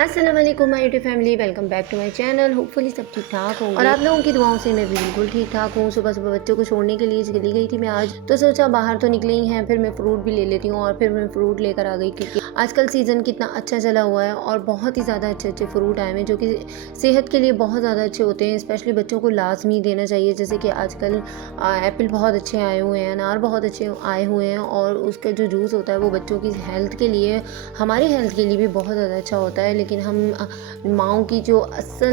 अस्सलाम वालेकुम my YouTube family, welcome back to my channel. Hopefully सब ठीक ठाक होंगे और आप लोगों की दुआओं से मैं भी बिल्कुल ठीक ठाक हूँ। सुबह सुबह बच्चों को छोड़ने के लिए चली गई थी मैं आज, तो सोचा बाहर तो निकले ही हैं, फिर मैं फ्रूट भी ले लेती हूँ और फिर मैं फ्रूट लेकर आ गई क्योंकि आजकल सीज़न कितना अच्छा चला हुआ है और बहुत ही ज़्यादा अच्छे अच्छे फ्रूट आए हैं जो कि सेहत के लिए बहुत ज़्यादा अच्छे होते हैं। स्पेशली बच्चों को लाजमी देना चाहिए, जैसे कि आजकल एप्पल बहुत अच्छे आए हुए हैं, अनार बहुत अच्छे आए हुए हैं और उसका जो जूस होता है वो बच्चों की हेल्थ के लिए, हमारी हेल्थ के लिए भी बहुत ज़्यादा अच्छा होता है। लेकिन हम माँओं की जो असल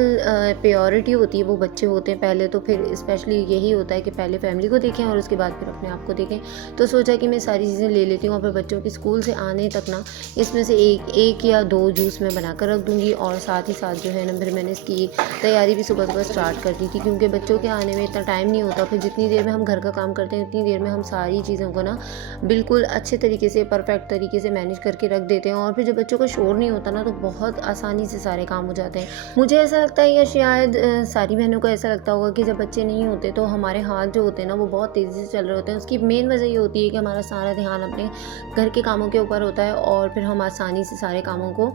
प्रायोरिटी होती है वो बच्चे होते हैं पहले, तो फिर स्पेशली यही होता है कि पहले फैमिली को देखें और उसके बाद फिर अपने आप को देखें। तो सोचा कि मैं सारी चीज़ें ले लेती हूँ और फिर बच्चों की स्कूल से आने तक ना इसमें से एक या दो जूस मैं बनाकर रख दूँगी और साथ ही साथ जो है ना फिर मैंने इसकी तैयारी भी सुबह सुबह स्टार्ट कर दी थी, क्योंकि बच्चों के आने में इतना टाइम नहीं होता। फिर जितनी देर में हम घर का काम करते हैं उतनी देर में हम सारी चीज़ों को ना बिल्कुल अच्छे तरीके से, परफेक्ट तरीके से मैनेज करके रख देते हैं और फिर जब बच्चों का शोर नहीं होता ना तो बहुत आसानी से सारे काम हो जाते हैं। मुझे ऐसा लगता है या शायद सारी बहनों को ऐसा लगता होगा कि जब बच्चे नहीं होते तो हमारे हाथ जो होते हैं ना वो बहुत तेज़ी से चल रहे होते हैं। उसकी मेन वजह ये होती है कि हमारा सारा ध्यान अपने घर के कामों के ऊपर होता है और फिर हम आसानी से सारे कामों को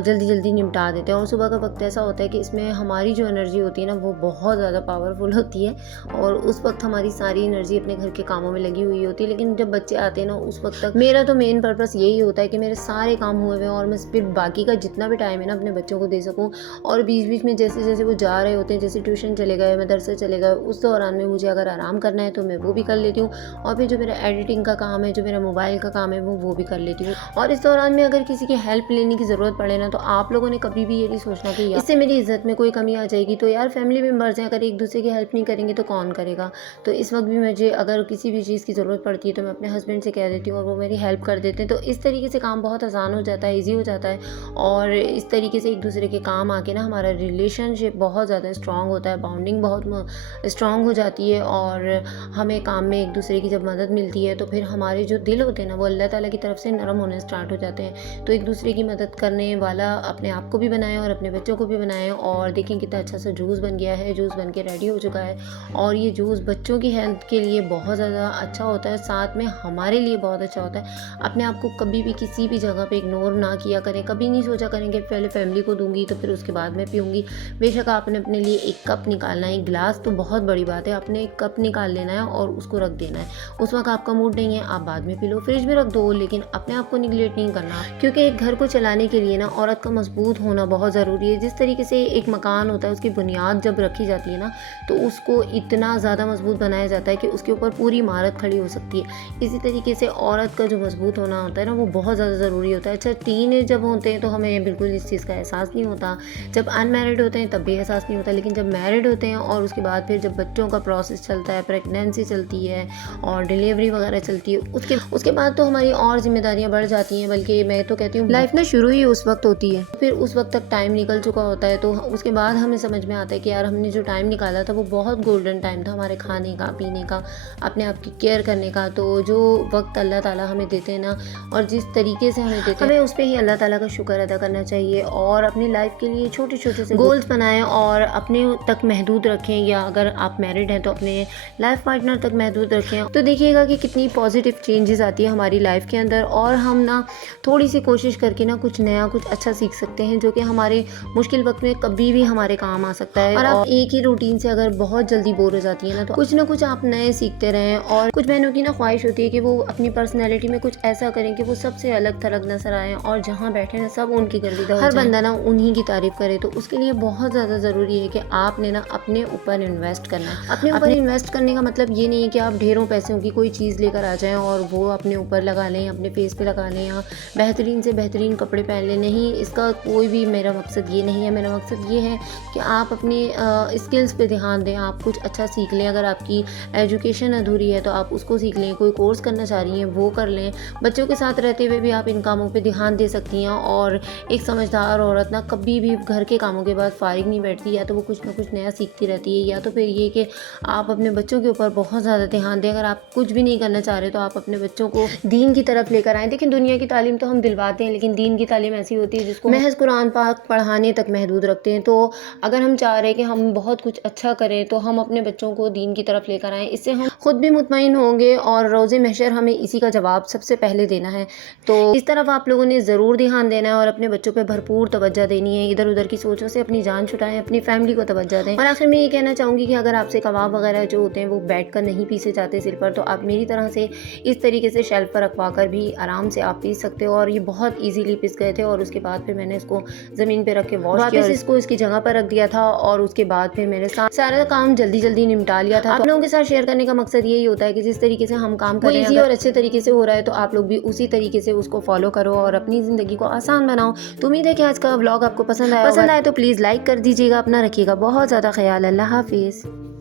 जल्दी जल्दी निपटा देते हैं। और सुबह का वक्त ऐसा होता है कि इसमें हमारी जो एनर्जी होती है ना वो बहुत ज़्यादा पावरफुल होती है और उस वक्त हमारी सारी एनर्जी अपने घर के कामों में लगी हुई होती है। लेकिन जब बच्चे आते हैं ना उस वक्त तक मेरा तो मेन पर्पस यही होता है कि मेरे सारे काम हुए हुए और मैं फिर बाकी का जितना भी टाइम है ना अपने बच्चों को दे सकूँ। और बीच बीच में जैसे जैसे वो जा रहे होते हैं, जैसे ट्यूशन चले गए, मदरसे चले गए, उस दौरान में मुझे अगर आराम करना है तो मैं वो भी कर लेती हूँ और फिर जो मेरा एडिटिंग का काम है, जो मेरा मोबाइल का काम है वो भी कर लेती हूँ। और इस दौरान में अगर किसी की हेल्प लेने की ज़रूरत पड़े ना तो आप लोगों ने कभी भी ये नहीं सोचना कि इससे मेरी इज्जत में कोई कमी आ जाएगी। तो यार फैमिली मेम्बर्स हैं, अगर एक दूसरे की हेल्प नहीं करेंगे तो कौन करेगा। तो इस वक्त भी मुझे अगर किसी भी चीज़ की ज़रूरत पड़ती है तो मैं अपने हस्बैंड से कह देती हूँ और वो मेरी हेल्प कर देते हैं। तो इस तरीके से काम बहुत आसान हो जाता है, ईजी हो जाता है और इस तरीके से एक दूसरे के काम आके ना हमारा रिलेशनशिप बहुत ज़्यादा स्ट्रॉन्ग होता है, बाउंडिंग बहुत स्ट्रॉन्ग हो जाती है और हमें काम में एक दूसरे की जब मदद मिलती है तो फिर हमारे जो दिल होते हैं ना वो अल्लाह ताला की तरफ से नरम होने स्टार्ट हो जाते हैं। तो एक दूसरे की मदद करने वाला अपने आप को भी बनाए और अपने बच्चों को भी बनाए। और देखें कितना अच्छा सा जूस बन गया है, जूस बन के रेडी हो चुका है और ये जूस बच्चों की हेल्थ के लिए बहुत ज़्यादा अच्छा होता है, साथ में हमारे लिए बहुत अच्छा होता है। अपने आप को कभी भी किसी भी जगह पे इग्नोर ना किया करें, कभी नहीं सोचा करें कि पहले फैमिली को दूंगी तो फिर उसके बाद मैं पीऊँगी। बेशक आपने अपने लिए एक कप निकालना है, एक गिलास तो बहुत बड़ी बात है, आपने एक कप निकाल लेना है और उसको रख देना है। उस वक्त आपका मूड नहीं है, आप बाद में पी लो, फ्रिज में रख दो, लेकिन अपने आप को निगलेक्ट नहीं करना, क्योंकि एक घर को चलाने के लिए ना औरत का मजबूत होना बहुत ज़रूरी है। जिस तरीके से एक मकान होता है उसकी बुनियाद जब रखी जाती है ना तो उसको इतना ज़्यादा मजबूत बनाया जाता है कि उसके ऊपर पूरी इमारत खड़ी हो सकती है। इसी तरीके से औरत का जो मजबूत होना होता है ना वो बहुत ज़्यादा ज़रूरी होता है। अच्छा, टीनेज जब होते हैं तो हमें बिल्कुल इस चीज़ का एहसास नहीं होता, जब अनमैरिड होते हैं तब भी एहसास नहीं होता, लेकिन जब मैरिड होते हैं और उसके बाद फिर जब बच्चों का प्रोसेस चलता है, प्रेगनेंसी चलती है और डिलीवरी वगैरह चलती है, उसके बाद तो हमारी और जिम्मेदारियां बढ़ जाती हैं। बल्कि मैं तो कहती हूँ लाइफ ना शुरू ही उस वक्त होती है, फिर उस वक्त तक टाइम निकल चुका होता है। तो उसके बाद हमें समझ में आता है कि यार हमने जो टाइम निकाला था वो बहुत गोल्डन टाइम था हमारे खाने का, पीने का, अपने आप की केयर करने का। तो जो वक्त अल्लाह ताला हमें देते हैं ना और जिस तरीके से हमें देते हैं हमें उस पर ही अल्लाह ताला का शुक्र अदा करना चाहिए और अपनी लाइफ के लिए छोटे छोटे से गोल्स बनाएं और अपने तक महदूद रखें, या अगर आप मैरिड हैं तो अपने लाइफ पार्टनर तक महदूद रखें। तो देखिएगा कि कितनी पॉजिटिव चेंजेस आती है हमारी लाइफ के अंदर और हम ना थोड़ी सी कोशिश करके ना कुछ नया, कुछ अच्छा सीख सकते हैं जो कि हमारे मुश्किल वक्त में कभी भी हमारे काम आ सकता है। और आप एक ही रूटीन से अगर बहुत जल्दी बोर हो जाती है ना तो कुछ ना कुछ आप नए सीखते रहें। और कुछ बहनों की ना ख्वाहिश होती है कि वो अपनी पर्सनैलिटी में कुछ ऐसा करें कि वो सबसे अलग थलग नजर आए और जहाँ बैठे ना सब उनकी गर्दिदा हो जाए, हर बंदा ना उन्हीं की तारीफ करे। तो उसके लिए बहुत ज़्यादा ज़रूरी है कि आपने ना अपने ऊपर इन्वेस्ट करना है। अपने ऊपर इन्वेस्ट करने का मतलब ये नहीं है कि आप ढेरों पैसों की कोई चीज़ लेकर आ जाएं और वो अपने ऊपर लगा लें, अपने फेस पे लगा लें या बेहतरीन से बेहतरीन कपड़े पहन लें। नहीं, इसका कोई भी मेरा मकसद ये नहीं है। मेरा मकसद ये है कि आप अपनी स्किल्स पे ध्यान दें, आप कुछ अच्छा सीख लें। अगर आपकी एजुकेशन अधूरी है तो आप उसको सीख लें, कोई कोर्स करना चाह रही हैं वो कर लें। बच्चों के साथ रहते हुए भी आप इन कामों पे ध्यान दे सकती हैं। और एक समझदार औरत ना कभी भी घर के कामों के बाद फारिग नहीं बैठती, या तो वो कुछ ना कुछ नया सीखती रहती है, या तो फिर ये कि आप अपने बच्चों के ऊपर बहुत ज़्यादा ध्यान दें। अगर आप कुछ भी नहीं करना चाह रहे तो आप अपने बच्चों को दीन की तरफ लेकर आएँ। देखिए, दुनिया की तालीम तो हम दिलवाते हैं, लेकिन दीन की तालीम ऐसी होती है जिसको महज कुरान पाक पढ़ाने तक महदूद रखते हैं। तो अगर हम चाह रहे हैं कि हम बहुत कुछ अच्छा करें तो हम अपने बच्चों को दीन की तरफ लेकर आएँ, इससे हम खुद भी मुतमईन होंगे और रोज़े महशर हमें इसी का जवाब सबसे पहले देना है। तो इस तरफ आप लोगों ने ज़रूर ध्यान देना है और अपने बच्चों पर भरपूर तवज्जो देनी है, इधर उधर की सोचों से अपनी जान छुड़ाएं, अपनी फैमिली को तवज्जो दें। और आखिर में ये कहना चाहूँगी कि अगर आपसे कबाब वगैरह जो होते हैं वो बैठकर नहीं पीसे जाते सिल पर, तो आप मेरी तरह से इस तरीके से शेल्फ पर रखवा कर भी आराम से आप पीस सकते हो। और ये बहुत ईजीली पिस गए थे। और उसके बाद फिर मैंने इसको ज़मीन पे रख के वॉश किया, इसको इसकी जगह पर रख दिया था। और उसके बाद फिर मैंने सारा काम जल्दी जल्दी निपटा लिया था। आप लोगों के साथ शेयर करने का मकसद यही होता है कि जिस तरीके से हम काम कर रहे हैं और अच्छे तरीके से हो रहा है, तो आप लोग भी उसी तरीके से उसको फॉलो करो और अपनी ज़िंदगी को आसान बनाओ। तो उम्मीद है कि आज का व्लॉग आपको पसंद आए तो प्लीज़ लाइक कर दीजिएगा। अपना रखिएगा बहुत ज़्यादा ख्याल। अल्लाह हाफिज़।